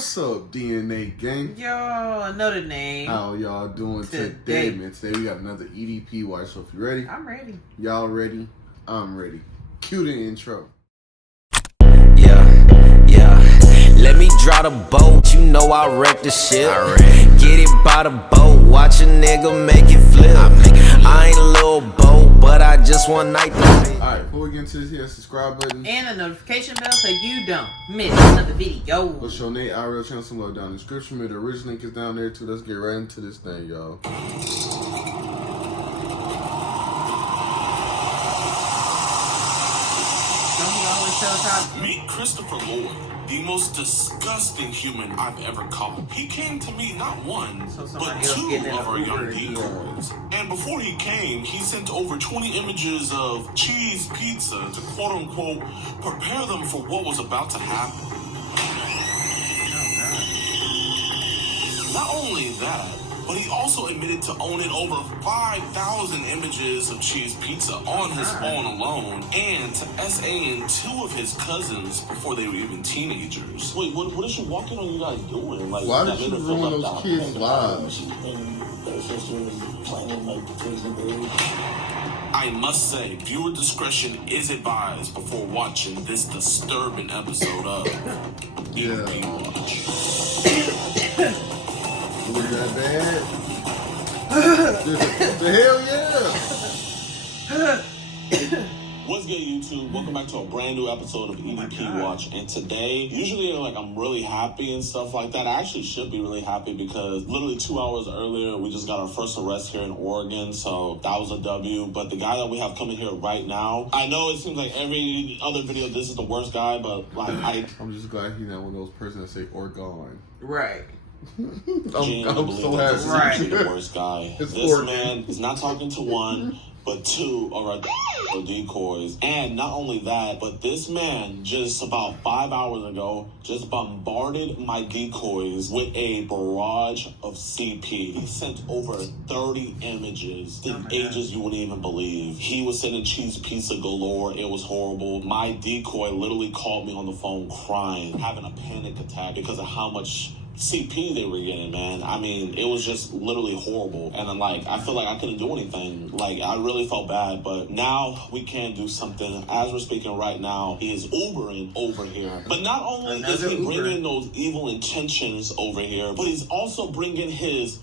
What's up, DNA gang? Yo, I know the name. How y'all doing today, man? Today we got another EDP watch. So if you ready? I'm ready. Y'all ready? I'm ready. Cue the intro. Yeah. Let me draw the boat. You know I wreck the ship. Get it by the boat. Watch a nigga make it flip. I ain't a little boat, but I just one night to Alright, before we get into this, hit that subscribe button. And a notification bell so you don't miss another video. What's your name? IRL channel, some love down in the description. The original link is down there too. Let's get right into this thing, y'all. Meet Christopher Lloyd, the most disgusting human I've ever caught. He came to me not one, but two of our young decoys. And before he came, he sent over 20 images of cheese pizza to quote-unquote prepare them for what was about to happen. Not only that, but he also admitted to owning over 5,000 images of cheese pizza on his phone alone, and to SA-ing two of his cousins before they were even teenagers. Wait, what is she walking on you guys doing? Like, why did you ruin those kids' lives? I must say, viewer discretion is advised before watching this disturbing episode of EDP Watch. Was that bad? The hell yeah! What's good, YouTube? Welcome back to a brand new episode of EDP Watch. And today, usually I'm really happy and stuff like that. I actually should be really happy because literally 2 hours earlier, we just got our first arrest here in Oregon. So that was a W. But the guy that we have coming here right now, I know it seems like every other video, this is the worst guy, but like I'm just glad he's not one of those persons that say Oregon. Right. I'm so happy. This is the worst guy. This man is not talking to one, but two of our decoys. And not only that, but this man just about 5 hours ago just bombarded my decoys with a barrage of CP. He sent over 30 images in ages you wouldn't even believe. He was sending cheese pizza galore. It was horrible. My decoy literally called me on the phone crying, having a panic attack because of how much CP they were getting, man. I mean, it was just literally horrible. And I'm I feel like I couldn't do anything. I really felt bad, but now we can do something. As we're speaking right now, he is Ubering over here. But not only is he bringing those evil intentions over here, but he's also bringing his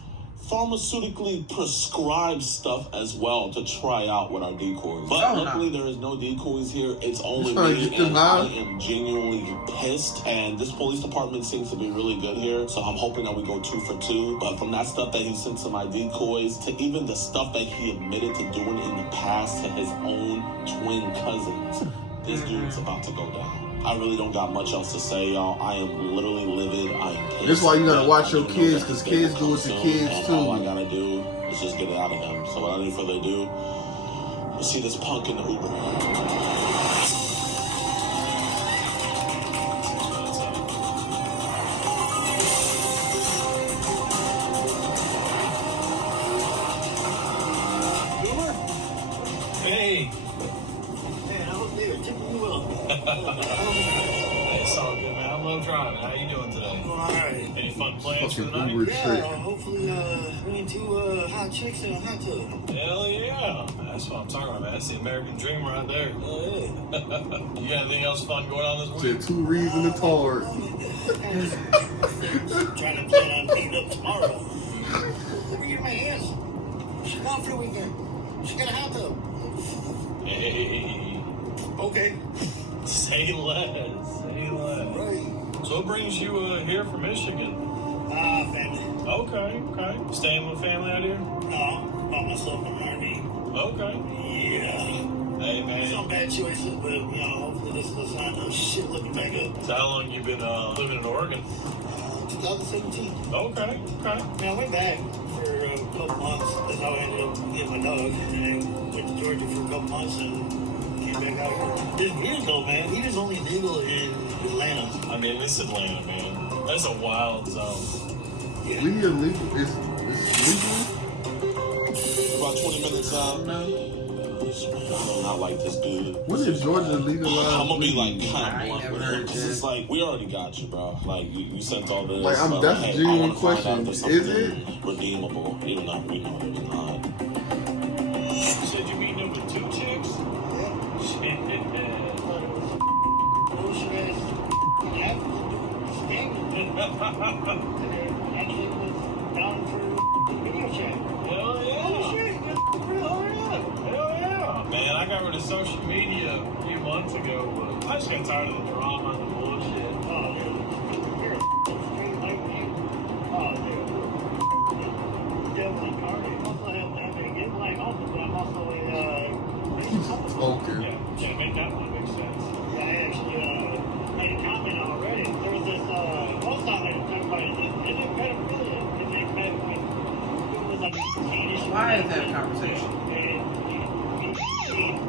pharmaceutically prescribed stuff as well to try out with our decoys. But luckily there is no decoys here. It's only me, and I am genuinely pissed. And this police department seems to be really good here, so I'm hoping that we go 2 for 2. But from that stuff that he sent to my decoys to even the stuff that he admitted to doing in the past to his own twin cousins, this dude's about to go down. I really don't got much else to say, y'all. I am literally livid. I am pissed. This is why you gotta watch your kids, because kids do it to kids too. All I gotta do is just get it out of him. So without any further ado, let's see this punk in the Uber. Hey. Man, I hope they were tipping you up. It's all good, man. I'm low driving. How you doing today? Doing all right. Any fun plans for the night? Yeah, hopefully bringing 2 hot chicks in a hot tub. Hell yeah. That's what I'm talking about, man. That's the American dream right there. Oh, yeah. You got anything else fun going on this week? Said 2 reasons to tar. Trying to plan on meeting up tomorrow. Let me get my hands. She's gone for the weekend. She got a hot tub. Hey. Okay. Say less. Say less. Right. So what brings you here from Michigan? Family. Okay. Staying with family out here? No, by myself in an RV. Okay. Yeah. Hey, man. Some bad choices, but, hopefully this was not no shit looking back up. So how long you been living in Oregon? 2017. Okay. I went back for a couple months. That's how I ended up getting my dog. And then went to Georgia for a couple months and came back out here. It's weird though, man. He was only legal in Atlanta. I mean, it's Atlanta, man. That's a wild zone. Yeah. Legal? It's legal? About 20 minutes this, man. I do not like this dude. When did Georgia legalize? I'm gonna be like I kind of ain't blunt never with heard him, 'cause that. it's like we already got you, bro. Like you sent all this. Like, but, that's a hey, genuine I wanna find out question. if there's Is something redeemable, even though we know it's not. You said you meeting up with 2 chicks? Shit. Actually was down for video chat. Hell yeah. Oh shit, hell yeah. Hell yeah. Man, I got rid of social media a few months ago. I just got tired of the drama and the bullshit. Oh, dude. You're a straight like you. Oh, dude. Devil's incarnate. Also, I mean, get like also, but I'm also a Okay. Yeah, make that one make sense. Yeah, I actually made a comment already. There was this post on there talking about is it pedophilia? Is it pedophilia? It was like Why is that a conversation? And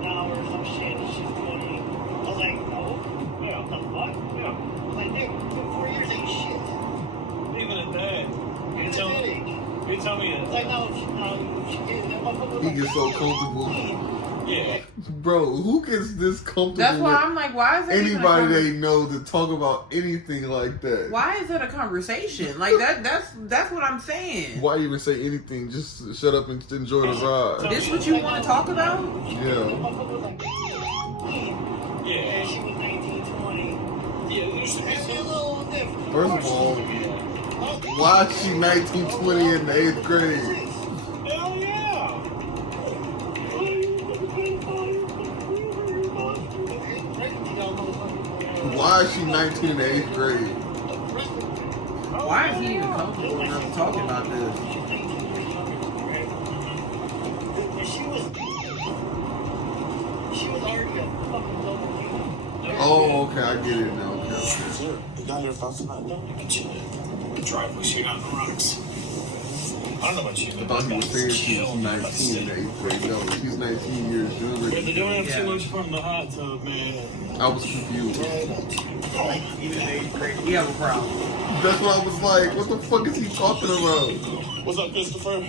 now or some shit. She's 20. I was like, no. Yeah. What the fuck? Yeah. I was like, dude, 4 years ain't shit. Even at that. It's tell a me age. that. It's like, no, she gave that motherfucker. He gets so comfortable. Yeah. Bro, who gets this comfortable That's why with I'm like, why is that even a anybody conver- they know to talk about anything like that? Why is that a conversation? Like that's what I'm saying. Why even say anything? Just shut up and enjoy the ride. This what you want to talk about? Yeah. Yeah. And she was 19, 20. Yeah, there's It's a little different. First of all, why is she 19, 20 in the 8th grade? Hell yeah. Why is she 19 in the 8th grade? Why is he even comfortable enough to talk about this? She was already a fucking local leader. Oh, okay, I get it now. Okay. Sure. You got here fast tonight. The driveway shit on the rocks. I don't know about you, I but thought he was saying she chill. was 19 in the 8th grade. No, she's 19 years younger. Yeah, they don't have Yeah. too much fun in the hot tub, man. I was confused. Even 8th grade, we have a problem. That's why I was like, what the fuck is he talking about? What's up, Christopher?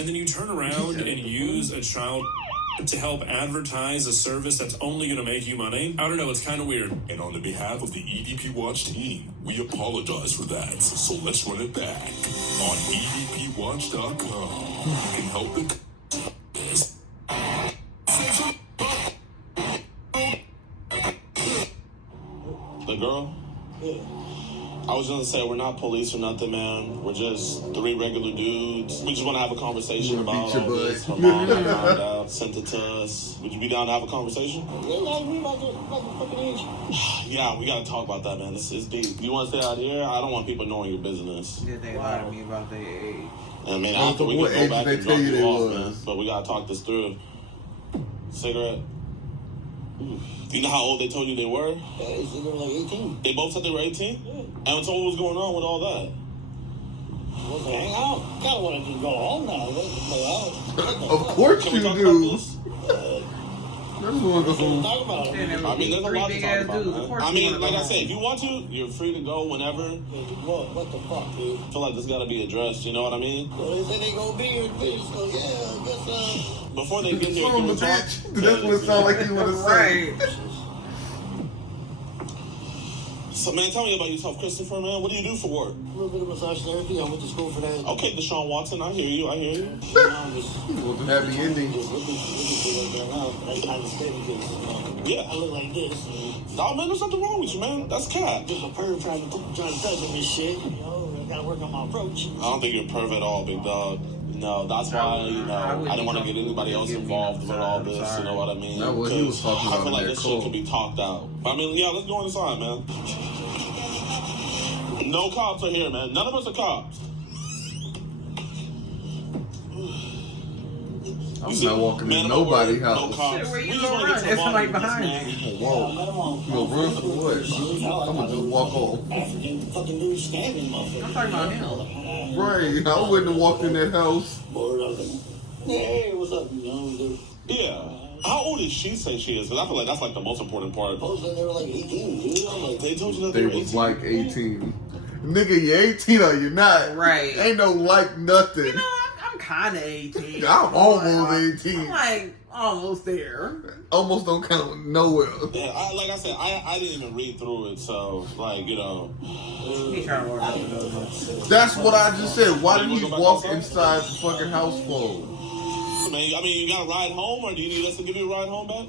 And then you turn around and use a child to help advertise a service that's only going to make you money. I don't know, it's kind of weird. And on the behalf of the EDP Watch team, we apologize for that. So let's run it back. On EDPWatch.com, you can help the... The girl? I was gonna say, we're not police or nothing, man. We're just 3 regular dudes. We just want to have a conversation You wanna about beat your all this. Her butt. mom found out, sent it to us. Would you be down to have a conversation? Yeah, we gotta talk about that, man. It's deep. You want to stay out here? I don't want people knowing your business. Did they lie to me about their age? I mean, Well, after we what can age go back did and they drop tell you you they off, was? man. But we gotta talk this through. Cigarette. You know how old they told you they were? They were like 18. They both said they were 18? Yeah. And so what was going on with all that? Hang out. Kind of want to just go home now. Of course Can we you talk do. about this? I'm going to go home. Talk about it. I mean, there's a lot to talk about, Of man. course I you mean, wanna like go I said, home. if you want to, you're free to go whenever. What the fuck, dude? I feel like this gotta be addressed, you know what I mean? Well, they said they gonna be here, bitch. So yeah, I guess Before they get here, Son can of we a talk? bitch. That's what it sounds like you want to say. Right. So, man, tell me about yourself, Christopher, man. What do you do for work? a little bit of massage therapy. I went to school for that. Okay, Deshaun Watson, I hear you. I'm just With the happy ending. looking for that now. That's kind of steady because Yeah. I look like this. Nah, man, there's nothing wrong with you, man. That's cat. Just a perv trying to touch him and shit. You know, I gotta work on my approach. I don't think you're a perv at all, big dog. No, that's why, you know, I didn't want to get anybody else involved with all this, you know what I mean? That's what he was talking I about feel in like that this call. shit could be talked out. I mean, yeah, let's go inside, man. No cops are here, man. None of us are cops. I'm not walking in nobody's No house. cops. Shit, where you We just gonna wanna run? get to the There's bottom somebody of this, behind man. you. Whoa. You gonna run for what? I'm gonna just walk off. African fucking dude standing, motherfucker. I'm talking about him. Right. I wouldn't have walked in that house. Bored of it. Hey, what's up, you know, dude? Yeah. How old did she say she is? Because I feel like that's like the most important part. Supposedly they were like 18, dude. I'm like, They told you that They they were was 18. like 18. Nigga, you 18 or you not. Right. Ain't no like nothing. You know, I'm kind of 18. I'm almost 18. I'm like almost there. Almost don't count nowhere. Yeah, like I said, I didn't even read through it, so like you know. He trying to work out the That's what I just said. Why did he walk inside the fucking house for? Man, I mean, you got a ride home, or do you need us to give you a ride home back?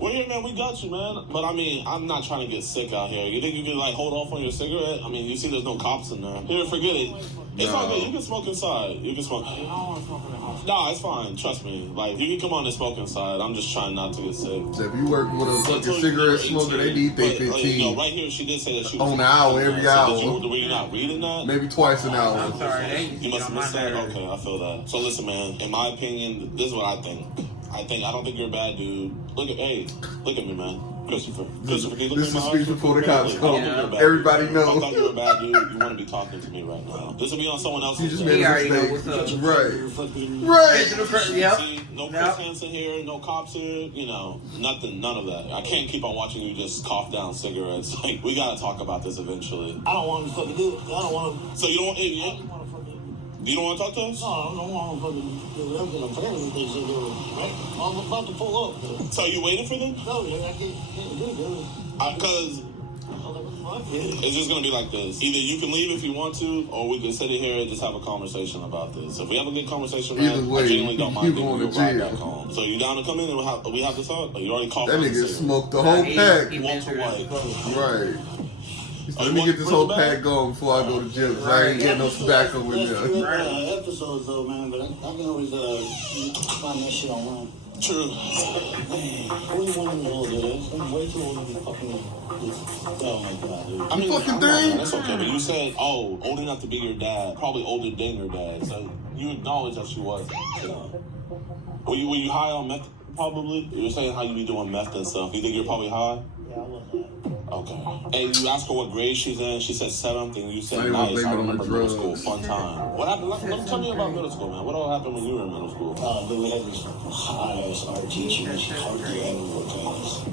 Well, here, man, we got you, man. But I mean, I'm not trying to get sick out here. You think you can like hold off on your cigarette? I mean, you see, there's no cops in there. Here, forget it. It's all good. You can smoke inside. You can smoke. I don't want to smoke in the house. Nah, it's fine. Trust me. Like, you can come on and smoke inside. I'm just trying not to get sick. So if you work with a fucking cigarette smoker, they need their 15. You know, right here, she did say that she was on the hour, every hour. Were you not reading that? Maybe twice an hour. I'm sorry. You must have missed that. Okay, I feel that. So listen, man. In my opinion, this is what I think. I don't think you're a bad dude. Look at me, man. Christopher, can you look This at is my speech eyes? before the cops I don't come. think you're a bad Everybody dude. knows. If I thought you were a bad dude, you wouldn't be talking to me right now. This will be on someone else's. You just show. made a already know mistake. what's up. Right. Yep. See, no Chris Hansen here, no cops here, you know, nothing, none of that. I can't keep on watching you just cough down cigarettes. Like, we gotta talk about this eventually. I don't want to fucking do it. I don't want to. So you don't want, you don't want to talk to us? No, I don't want to fucking do everything. I'm forgetting what they said they were, right? I'm about to pull up. So you waiting for them? No, I can't do it. Because it's just going to be like this. Either you can leave if you want to, or we can sit in here and just have a conversation about this. If we have a good conversation, man, Either way, I genuinely don't mind you giving going you a to ride jail. back home. So you down to come in and we have this talk? You already coughed That on the nigga cigarette. smoked the whole pack. He Walter White. Right. Let me get this whole pack going before I go to jail. Cause I ain't getting no tobacco in That's there. good episodes, though, man, but I can always find that shit online. True. Man, 41 years old, dude. I'm way too old to be fucking. Oh my god, dude. I mean, fucking I'm not- thing. that's okay, but you said, old enough to be your dad, probably older than your dad, so you acknowledge that she was. Were you high on meth, probably? You were saying how you be doing meth and stuff. You think you're probably high? Yeah, I was high. Okay. And you asked her what grade she's in. She said 7th, and you said I ain't gonna nice. blame I it on the remember middle school, drugs. fun time. What happened? Tell me about middle school, man. What all happened when you were in middle school? Dude, we had this high-ass art teacher. She hardly ever worked on us.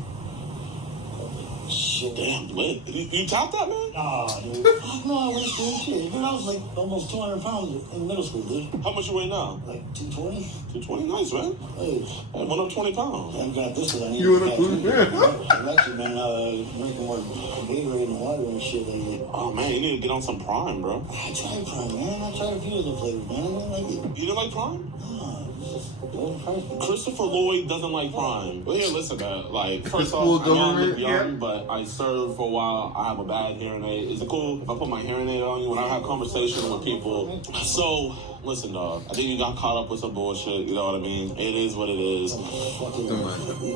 Shit. Damn, lit. You topped that, man? Nah, dude. No, I went school kid. Dude, I was like almost 200 pounds in middle school, dude. How much you weigh now? Like 220. 220, nice, man. Hey, Hey, went up 20 pounds. thank God this is I need You to in a food man? I've actually been drinking more Gatorade and water and shit lately. Oh, man, you need to get on some Prime, bro. I tried Prime, man. I tried a few of the flavors, man. I didn't like it. You didn't like Prime? Nah, it's just overpriced. Christopher Lloyd doesn't like Prime. Well, here, listen, man. Like, first full off, I know I look government, young, but I served for a while. I have a bad hearing aid. Is it cool if I put my hearing aid on you when I have conversation with people? So, listen, dog. I think you got caught up with some bullshit. You know what I mean? It is what it is.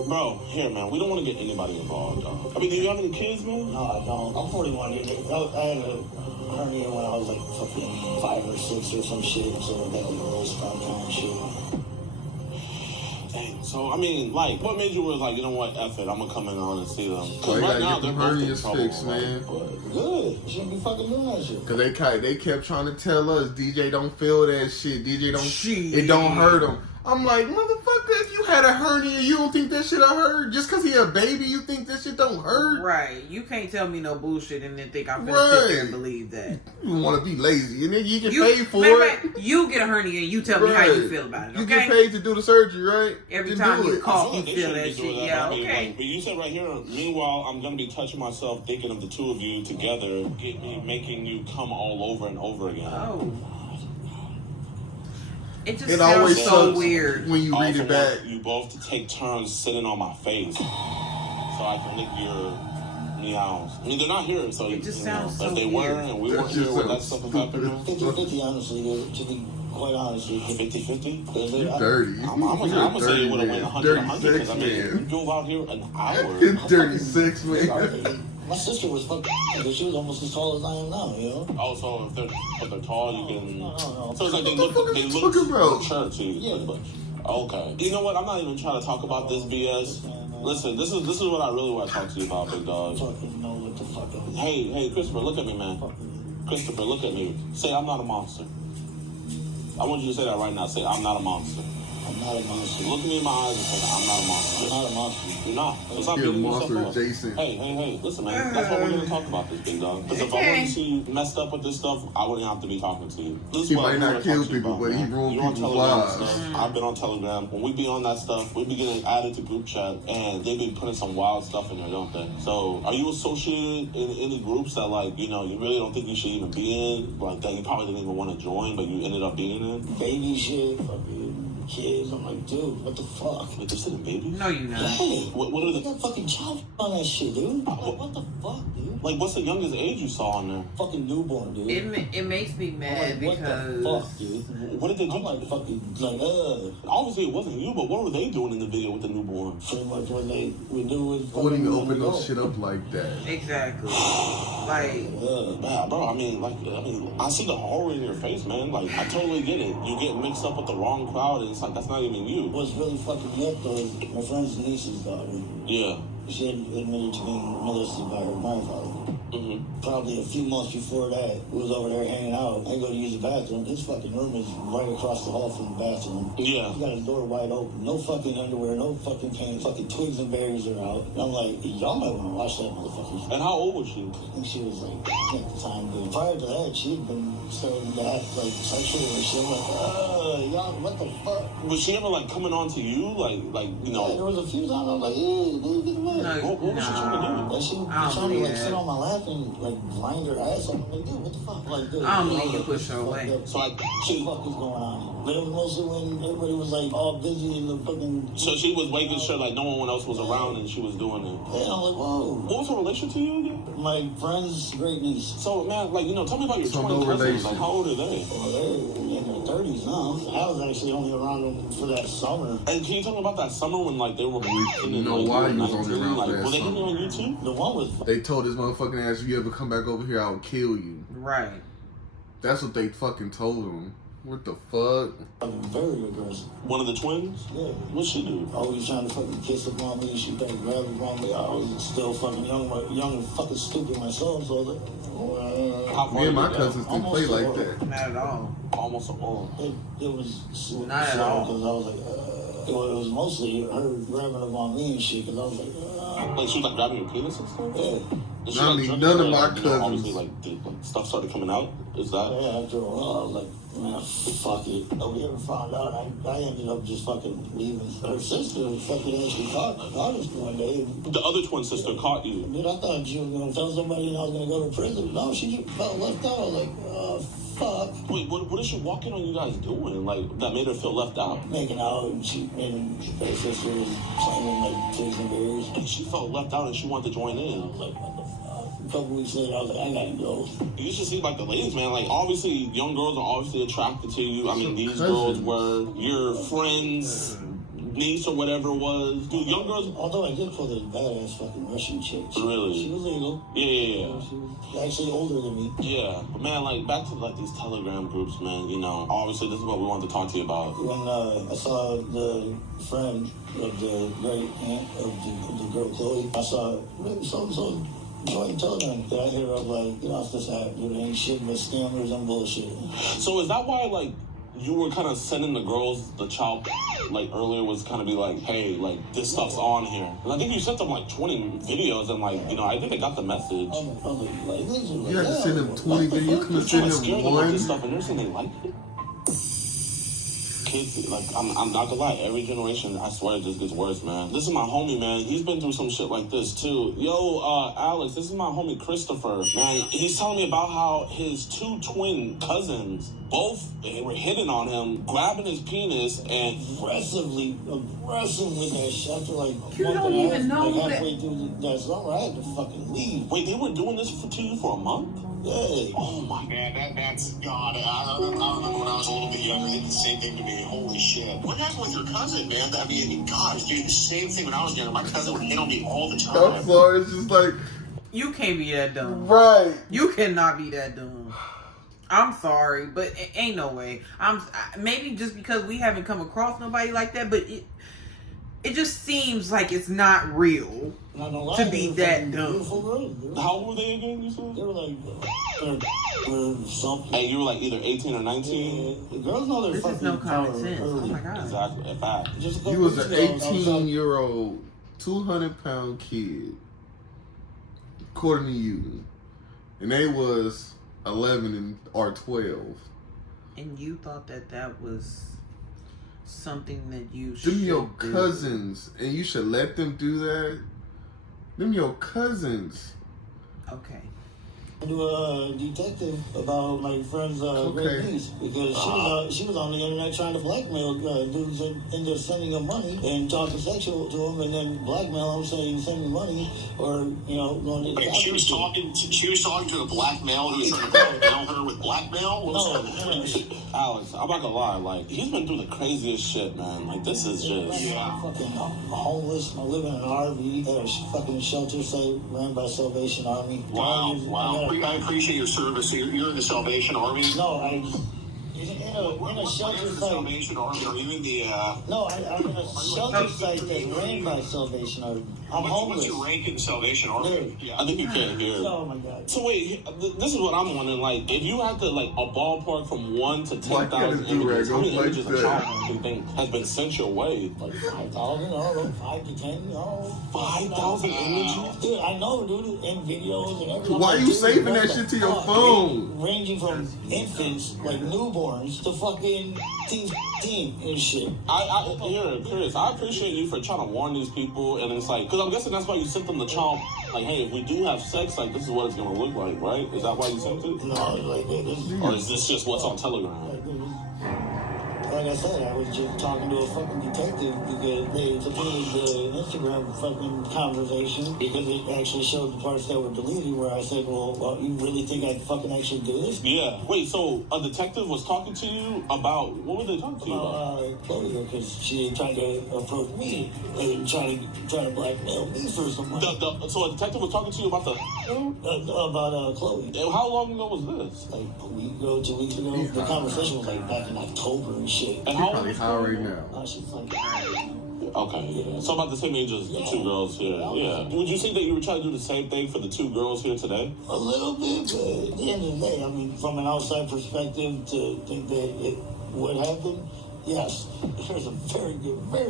Bro, here, man. We don't want to get anybody involved, dog. I mean, do you have any kids, man? No, I don't. I'm 41 years old. I had a hernia when I was like fucking 5 or 6 or some shit. So I got like a real strong kind of shit. Dang. So, I mean, like, what made you was like, you know what, F it, I'm gonna come in on and see them. Well, Because you right gotta now, get they're them both in hernias trouble. fixed, man. But Good. You shouldn't be fucking doing that shit. Cause they kept trying to tell us DJ don't feel that shit. DJ don't. Shit. It don't hurt him. I'm like, motherfucker, if you had a hernia, you don't think that shit hurt? Just cause he a baby, you think that shit don't hurt? Right. You can't tell me no bullshit and then think I'm gonna Right. sit there and believe that. You want to be lazy, and then you get paid for matter it. of fact, you get a hernia and you tell me how you feel about it, You okay? get paid to do the surgery, right? Every Then time do you it. cough, I you like they feel shouldn't that be doing shit. that, Yeah, but I mean, okay. like, but you said right here, meanwhile, I'm going to be touching myself, thinking of the two of you together, making you come all over and over again. Oh. It just It sounds always so sucks weird. when you read Also it back. want you both to take turns sitting on my face so I can lick your meows. I mean, they're not here, so It just you know, sounds if so they were weird. and we That weren't here just when that sounds stuff was happening, 50-50, honestly, dude, to be quite honest with you. 50-50? You dirty. I'm gonna say it would have went 100 Dirty because I sex mean, you man. drove out here an hour. Dirty sex man. My sister was fucking because she was almost as tall as I am now, you know? Oh, so if they're tall, you can. No. So it's like they What the fuck look is talking about? mature to you. Yeah. Okay. You know what? I'm not even trying to talk about this BS. Listen, this is what I really want to talk to you about, big dog. Fucking know what the fuck I was. Hey, Christopher, look at me, man. Christopher, look at me. Say I'm not a monster. I want you to say that right now. Say I'm not a monster. I'm not a monster. Look me in my eyes and say that I'm not a monster. You're not a monster. You're not. So stop You're a beating monster yourself up. adjacent. Hey, listen, man. That's what we're gonna talk about this, big dog. Because if I wanted to see you messed up with this stuff, I wouldn't have to be talking to you. This is He what might we're not gonna kill talk to you people, about, but he man. ruined You're on people's Telegram and lives. stuff. I've been on Telegram. When we be on that stuff, we be getting added to group chat, and they be putting some wild stuff in there, don't they? So, are you associated in any groups that, like, you know, you really don't think you should even be in? Like, that you probably didn't even want to join, but you ended up being in? Baby shit, fucking kids. I'm like, dude, what the fuck? Like, they're sitting babies? No, you're not. Hey, What are they the... got fucking child on that shit, dude. Like, what the fuck, dude? Like, what's the youngest age you saw on there? Fucking newborn, dude. It makes me mad I'm like, because what the fuck, dude? What did they do? I'm like, fucking, like, Obviously, it wasn't you, but what were they doing in the video with the newborn? pretty much when we knew it. I wouldn't even open no shit up like that. exactly like Man, bro, I see the horror in your face, man. Like, I totally get it. You get mixed up with the wrong crowd, and it's like, that's not even you. What's really fucking me up though is my friend's niece's daughter. Yeah. She had admitted to being molested by her grandfather. Mm-hmm. Probably a few months before that, we was over there hanging out. I go to use the bathroom. His fucking room is right across the hall from the bathroom. Yeah. He got his door wide open. No fucking underwear, no fucking pants. Fucking twigs and berries are out. And I'm like, y'all might want to watch that motherfucker. And how old was she? I think she was like, at the time, dude. Prior to that, she'd been starting to act like sexual and shit. I'm like, y'all, what the fuck? Was she ever, like, coming on to you? Like you know... Yeah, there was a few times I was like, yeah, dude, get away. What was she trying to do? Like, she was trying to, like, sit on my lap and, like, grind her ass. I'm like, dude, what the fuck? Like, dude, I don't believe you push her away. So, what the fuck is going on here? But it was mostly when everybody was, like, all busy in the fucking... So she was making sure, like, no one else was around and she was doing it. Yeah, I'm like, whoa. What was her relation to you again? My friend's great niece. So, man, like, you know, tell me about your So twin no cousins. relation. Like, how old are they? Well, they're in their 30s now. I was actually only around them for that summer. And can you tell me about that summer when, like, they were... You know why you was only around like, that were they summer. hitting on you too? The one was... They told this motherfucking ass, if you ever come back over here, I'll kill you. right. That's what they fucking told him. What the fuck? Very aggressive. One of the twins? Yeah. What'd she do? Always trying to fucking kiss upon me. She tried to grab upon me. I was still fucking young and fucking stupid myself. So I was like, How far Me and my did they go? cousins didn't play like that. Not at all. Almost an old. it was Not at all. because I was like, it was mostly her grabbing upon me and shit. Because I was like, Like, she was, like, grabbing your penis and stuff? yeah. And she, I like, mean, jerking none of it, my like, you know, cousins. obviously, like, stuff started coming out. Is that? Yeah, after a while, I was like, man, fuck it. Nobody ever found out. I ended up just fucking leaving. Her sister fucking actually caught us one day. The other twin sister caught you. Dude, I thought she was going to tell somebody and I was going to go to prison. No, she just felt left out. I was like, fuck. Wait, what is she walking on you guys doing? Like, that made her feel left out? Making out and her sister was claiming like twigs and berries. And she felt left out and she wanted to join I in. was like, what the fuck? A couple weeks later, I was like, I gotta go. You should see, like, the ladies, man. Like, obviously, young girls are obviously attracted to you. I mean, these girls were your friends' niece or whatever it was. Dude, young girls... Although I did pull this badass fucking Russian chick. Really? She was legal. Yeah. She was actually older than me. Yeah. But, man, like, back to, like, these Telegram groups, man. You know, obviously, this is what we wanted to talk to you about. When I saw the friend of the great aunt of the girl Chloe, I saw so join Telegram. Then I hit her up like, get off this app. It ain't shit but scammers and bullshit. So is that why, like, you were kind of sending the girls the child, like, earlier was kind of be like, hey, like, this stuff's on here. And I think you sent them, like, 20 videos and, like, you know, I think they got the message. You had to send them 20 videos. You couldn't You're trying send to scare them them with this one. stuff and they're saying they like it. Kids, like, I'm not gonna lie, every generation, I swear, it just gets worse, man. This is my homie, man. He's been through some shit like this, too. Yo, Alex, this is my homie Christopher. Man, he's telling me about how his two twin cousins both were hitting on him, grabbing his penis, and aggressive with that shit. After like You month don't and a even half, know like that- halfway through that summer, I had to fucking leave. wait, they were doing this to you for a month? Yeah. Oh my Man, that's God. I remember when I was a little bit younger, they did the same thing to me. Holy shit. What happened with your cousin, man? I mean, God, it's doing the same thing when I was younger. My cousin would hit on me all the I'm time. sorry, it's just like, You can't be that dumb. right. You cannot be that dumb. I'm sorry, but it ain't no way. Maybe just because we haven't come across nobody like that, but it just seems like it's not real to be that dumb. How old were they again, you said? They were like, something. Hey, you were like either 18 or 19? Yeah, the girls know their This fucking is no common power sense. early. Oh my god. Exactly, a fact. Just a He couple was an weeks ago, 18-year-old, 200-pound kid, according to you, and they was 11 or 12. And you thought that was something that you should Them your do. cousins, and you should let them do that. Them your cousins. Okay. to a detective about my friend's great niece because she was on the internet trying to blackmail dudes and end up sending them money and talking sexual to them and then blackmail them saying send me money or going to. Wait, she was talking to a black male who was trying to blackmail her with blackmail. Alex, I'm not gonna lie, like he's been through the craziest shit, man. Like this is just fucking homeless. I live in an RV at a fucking shelter site ran by Salvation Army. Wow. I appreciate your service. You're in the Salvation Army? No, in a shelter site. Salvation Army? Are you in the? No, I'm in a shelter site that's ran by Salvation Army. I'm homeless. What's your rank in Salvation Army? I think you can't hear. Oh my god. So wait, this is what I'm wondering. Like, if you had to like a ballpark from 1 to 10,000 images, how many images a child do you think has been sent your way? Like 5,000, 5 to 10, 5,000 images? Dude, I know, dude, and videos and everything. Why you saving that shit to your phone? Ranging from infants, like newborns, to fucking teen and shit. Chris, I appreciate you for trying to warn these people, and it's like, because I'm guessing that's why you sent them the child. Like, hey, if we do have sex, like, this is what it's gonna look like, right? Is that why you sent it? No, like, or is this just what's on Telegram? Like I said, I was just talking to a fucking detective because they deleted the Instagram fucking conversation because it actually showed the parts that were deleted where I said, well, you really think I'd fucking actually do this? Yeah. Wait, so a detective was talking to you about, what were they talking to you about? Chloe, because she tried to approach me and try to blackmail me for some money. So a detective was talking to you about about Chloe. How long ago was this? Like a week ago, 2 weeks ago. The conversation was like back in October and shit. And how old is high right now? She's like, okay, yeah. So about the same age as the two girls here. Yeah. Would you say that you were trying to do the same thing for the two girls here today? A little bit, but at the end of the day, I mean, from an outside perspective, to think that it would happen, yes, there's a very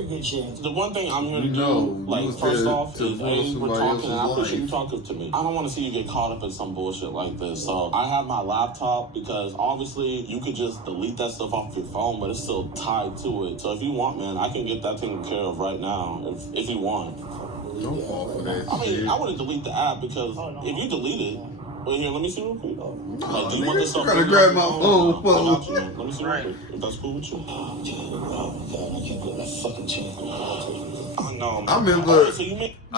good chance. The one thing I'm here to do, like, first off, is we're talking, and I appreciate you talking to me. I don't want to see you get caught up in some bullshit like this. So I have my laptop because obviously you could just delete that stuff off your phone, but it's still tied to it. So if you want, man, I can get that taken care of right now if you want. Don't fall for that. I mean, I wouldn't delete the app because if you delete it, wait here, let me see real quick. Like, do you want this stuff? Gotta grab my phone. Let me see real quick. If that's cool with you. Oh god, I can't put that fucking chance. I know. I remember. So you make I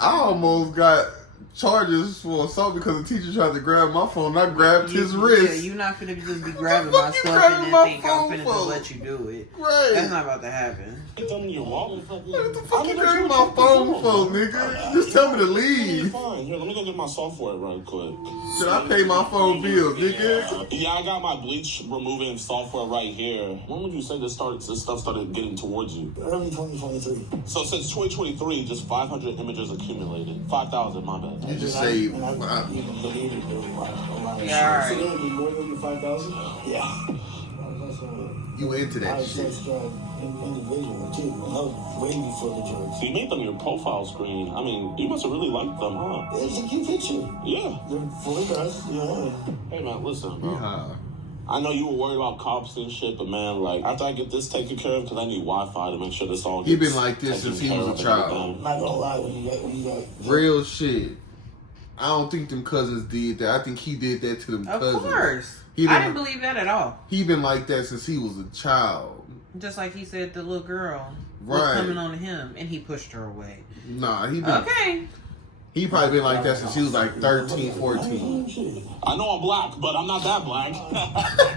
almost got charges for assault because the teacher tried to grab my phone. I grabbed his wrist. Yeah, you're not finna just be grabbing my stuff grabbing and my then think I'm phone finna for? just let you do it. Right. That's not about to happen. them your wallet. What the fuck you grabbing my phone for, nigga? Just tell me to leave. Fine. Here, let me go get my software right quick. Should I pay my phone bill, nigga? Yeah, I got my bleach removing software right here. When would you say this stuff started getting towards you? Early 2023. So since 2023, just 500 images accumulated. 5,000, my bad. You just saved. And I even deleted a lot of shit. Yeah, alright. So that'd be more than the 5,000? Yeah. You into that shit. Individual too. I was way before the drugs. So you made them your profile screen. I mean, you must have really liked them, huh? It's a cute picture. Yeah. They're fully dressed, Hey man, listen, bro. Yeah. I know you were worried about cops and shit, but man, like, after I get this taken care of, because I need Wi-Fi to make sure this all gets He been like this taken since he care was a of and child. everything. I'm not gonna lie, when you got Real shit. I don't think them cousins did that. I think he did that to them Of cousins. course. He I been, didn't believe that at all. he been like that since he was a child. Just like he said the little girl was Right. coming on to him and he pushed her away. Nah, he been. Okay. He probably been like that since he was like 13, 14. I know I'm black, but I'm not that black.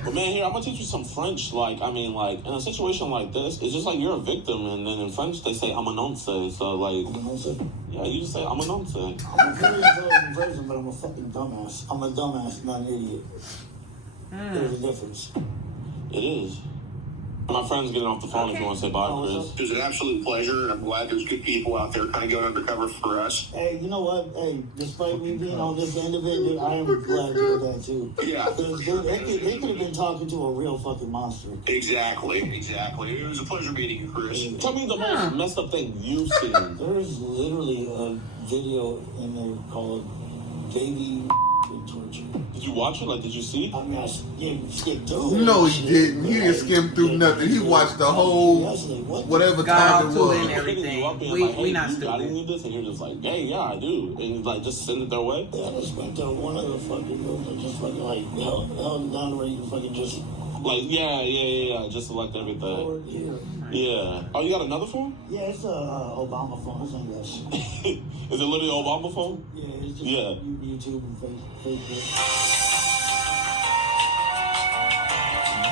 But man, here, I'm gonna teach you some French. Like, I mean, like, in a situation like this, it's just like you're a victim, and then in French they say I'm a nonce. So like, yeah, you just say I'm a nonce. I'm a very intelligent person, but I'm a fucking dumbass. I'm a dumbass, not an idiot. There's a difference. It is. My friend's getting off the phone if you want to say bye, Chris. It was an absolute pleasure, and I'm glad there's good people out there kind of going undercover for us. Hey, you know what? Hey, despite me being on this end of it, dude, I am glad you did that too. Yeah. Because they could have been talking to a real fucking monster. Exactly. It was a pleasure meeting you, Chris. Tell me the most messed up thing you've seen. There's literally a video in there called Baby Torture. Did you watch it? Like, did you see? I mean, I skipped through it. No, he didn't. He didn't skim through nothing. He watched the whole whatever time it was. And everything. We not stupid. I stupid. need this, and you're just like, hey, yeah, I do, and like just send it their way. Yeah, I just went to one of the fucking rooms and just fucking like held down where you can fucking just like yeah, just select everything. forward here. Yeah. Oh, you got another phone? Yeah, it's a Obama phone. It's on that shit. Is it literally an Obama phone? Yeah, it's just Yeah. YouTube and Facebook.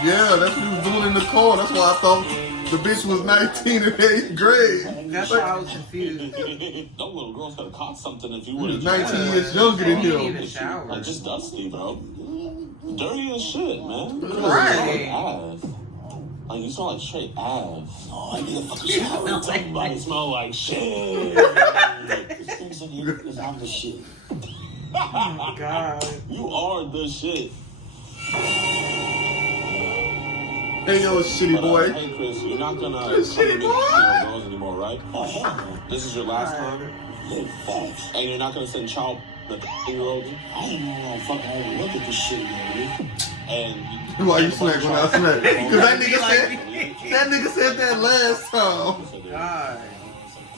Yeah, that's what he was doing in the car. That's why I thought the bitch was 19 in 8th grade. That's why I was confused. Those little girls could have caught something if you He would was have 19 years younger than He didn't him. even shower. Like, just dusty, bro. Dirty as shit, man. Right. Ass. Like, you smell like straight ass. Oh, I need a fucking shower. Talking about it smell like shit. This thing's in here because I'm the shit. Oh, God. You are the shit. Hey, yo, shitty boy. Hey, Chris, you're not gonna come Shitty to meet boy. girls anymore, right? Oh, hell no. This is your last time? Yeah, facts. And you're not gonna send child the 10-year-olds? I ain't even gonna fucking ever look at this shit again, And Why you smack when I smack? Because that nigga said that last time. God.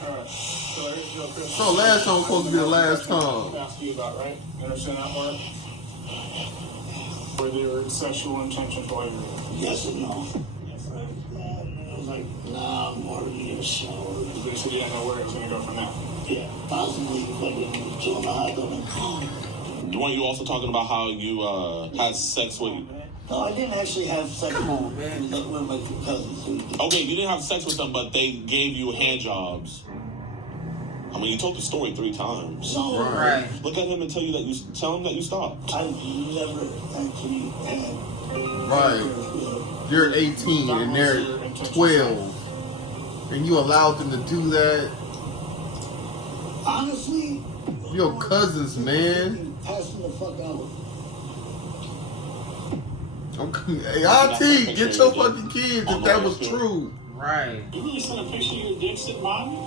Alright, so here's your Chris. So last time was supposed to be the last time. Asked you about, right? You understand that part? Whether your sexual intentions while you're Yes and no. I was like, nah, I'm already in the shower. you said you didn't know where it was gonna go from there. Yeah, possibly fucking chilling the hot dog. weren't you also talking about how you had sex with... No, I didn't actually have sex Come on, man. with my cousins. Okay, you didn't have sex with them, but they gave you hand jobs. I mean, you told the story 3 times. No, Right. Look at him and tell him that you stopped. I never actually had. Right. You're 18 and they're 12. And you allowed them to do that? Honestly, Your cousins, man. pass me the fuck out. Hey, IT, get your fucking kids if that was true. Right. You really sent a picture of your dick sitting behind me?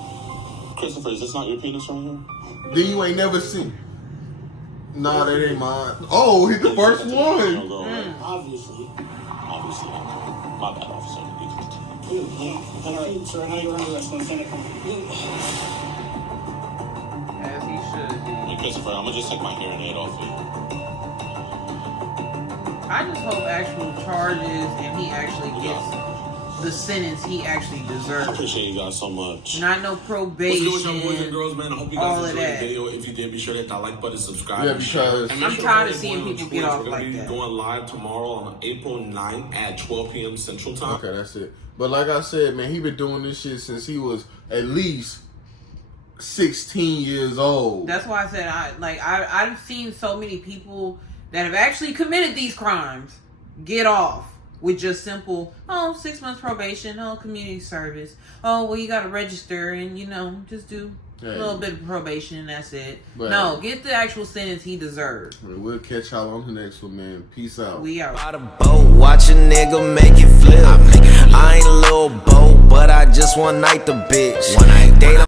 Christopher, is this not your penis right here? Then you ain't never seen. Nah, that ain't mine. Oh, he's the first one. Obviously. Obviously. My bad, officer. Alright, so now you're under arrest. Send it from As he should be. Hey, Christopher, I'm gonna just take my hearing aid off you. I just hope actual charges and he actually gets the sentence he actually I deserves. appreciate you guys so much. Not no probation. What's good with y'all boys and girls, man? I hope you all guys of enjoyed the that. video. If you did, be sure to hit that like button, subscribe, Yeah, and share. because- And make I'm sure tired to of seeing follow me on people Twitter. get off We're gonna like be that. going live tomorrow on April 9th at 12 p.m. Central Time. Okay, that's it. But like I said, man, he been doing this shit since he was at least 16 years old. That's why I said I've seen so many people that have actually committed these crimes get off with just simple 6 months probation, community service, well you gotta register and just do a little bit of probation and that's it. But- No, get the actual sentence he deserves. We'll catch y'all on the next one, man. Peace out. We out. By the boat, watch a nigga make it flip. I ain't a little boat, but I just one night the bitch.